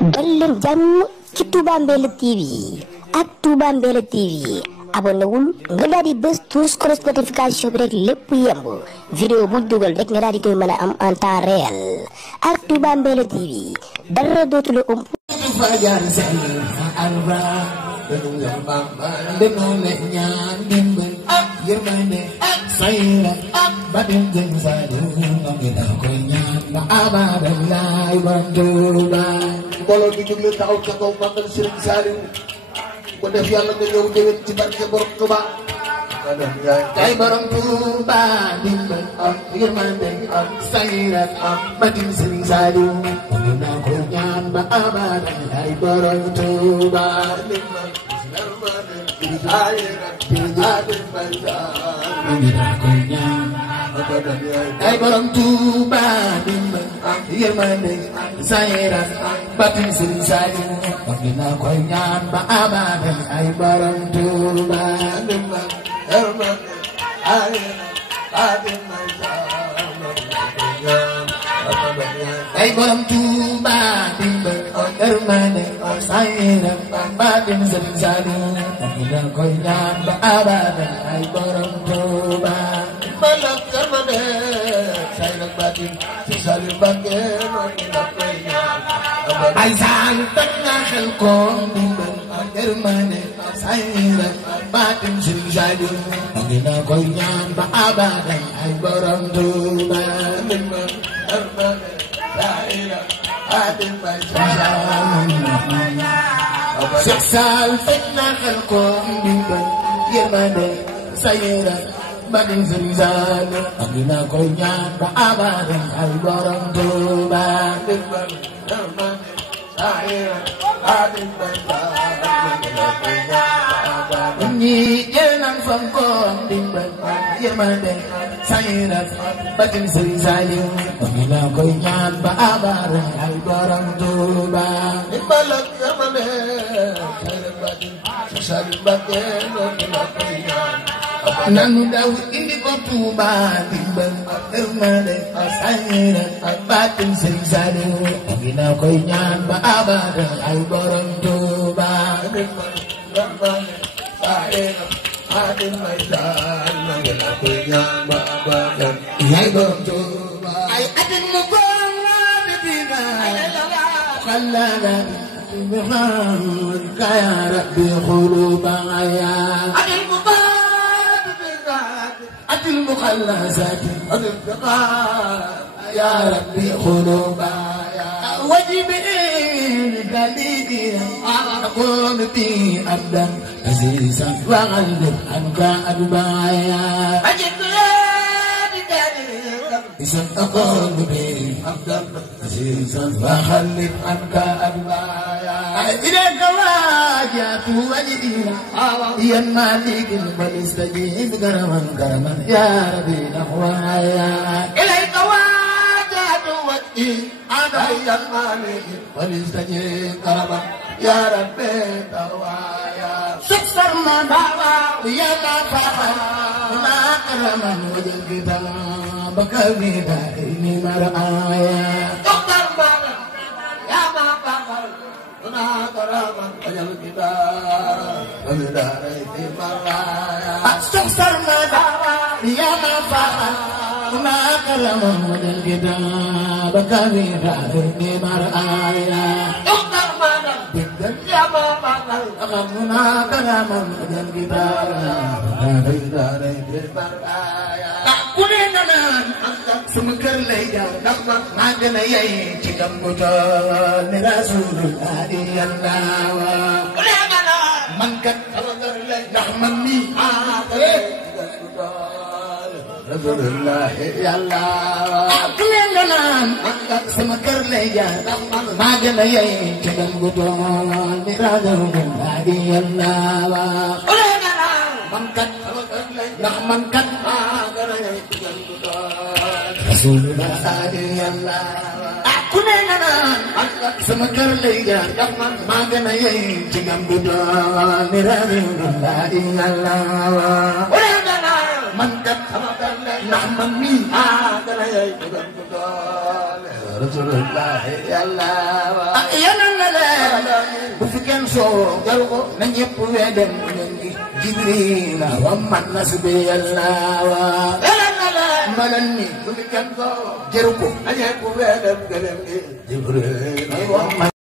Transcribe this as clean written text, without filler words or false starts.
dal leen jàmm ci Touba Mbella TV ak Touba Mbella TV abonné wul nga daal di bës tous notification bi rek lépp yemb vidéo bu dugal rek nga daal di koy mën a am en temps réel ak Touba Mbella TV dara dootu la ëmp. mbooloo bi jóg leen taxaw ca kaw màggal Serigne Saliou ko def yàlla nga ñëw déwén ci barke borom Touba kay borom Touba dimbal am yërmande am sayrat am batim Serigne Saliou na ko ñaan ba abada ay borom Touba dimbal yërmande sayrat dimbal na ko ñaan ay borom Touba dimbal am yërmande sayrat batim Serigne Saliou na ko ñaan ba abada ay borom Touba dimbal yërmande ay borom Touba dimbal yërmande sayrat batim Serigne Saliou na ko ñaan ba abada ay borom Touba balak yërmande sayrat batim Serigne Saliou Mbacké ay saan teg na xel ko dimbal yërmande sayrat batim Serigne Saliou na ko ñaan ba abada ay borom Touba dimbal yërmande sayrat batim Cheikh Sall teg na xel ko dimbal yërmande sayrat batim Serigne Saliou na ko ñaan ba abada ay borom Touba dimbal yërmande sayrat batim ñi jël nañ fam ko dimbal yërmande sayrat batim Serigne Saliou na ko ñaan ba abada ay borom Touba dimbal yërmande sayrat batim Serigne Saliou Mbacké na ko ñaan nanu daw indi ko Touba dimbal yërmande sayrat batim Serigne Saliou na ko ñaan ba abada ay borom Touba dimbal yërmande sayrat batim Serigne na ko ñaan ba abada ay borom Touba ay atin mo ko na bibina khallana Muhammad kaya rabbi khuluba ya atin mo ko atil mukhallasat atil ya rabbi khuluba ya wajibi dalili aqul bi abdan azizan wa qalbin anka adbaya ajib ya isan aqul bi abdan azizan wa qalbin anka adbaya ila kawajatu wajina yan malikin bal istajib karaman karaman ya rabbi nahwaya ila kawajatu wajina yan malikin bal istajib karaman ya rabbi nahwaya suksar madawa ya nafahar na karaman wajil kita bakabida ini maraya suksar madawa ya nafahar na karaman wajil kita bakabida ini maraya suksar madawa ya nafahar na karaman wajil kita bakabida ini maraya suksar madawa ya nafahar na karaman wajil kita bakabida ini maraya kuninganan sama kër lay jaw ndax man maa gën a yey ci gàmmu tool ni Rasulullah yàlla wa kuninganan man kat sama kër lay ndax man mi maa gën a yey ci gàmmu tool Rasulullah yàlla wa kuninganan man kat sama kër lay jaw ndax man maa gën a yey ci gàmmu tool ni Rasulullah yàlla wa kuninganan man kat sama kër lay ndax man kat maa gën a yey ci gàmmu tool Rasulullah yàlla ku ne nga naan sama kër lay jaar ndax man maa gën a yey ci gàmmu tool ni Rasulullah yàlla ku ne nga naan man kat sama kër lay ndax man mii maa gën a yey ci gàmmu tool Rasulullah yàlla yàlla soo jaru ko na ñëpp wedem Jibril wa man nasbi Allah wa malan ni bu mi kenn ko jaru ko na ñëpp wedem Jibril wa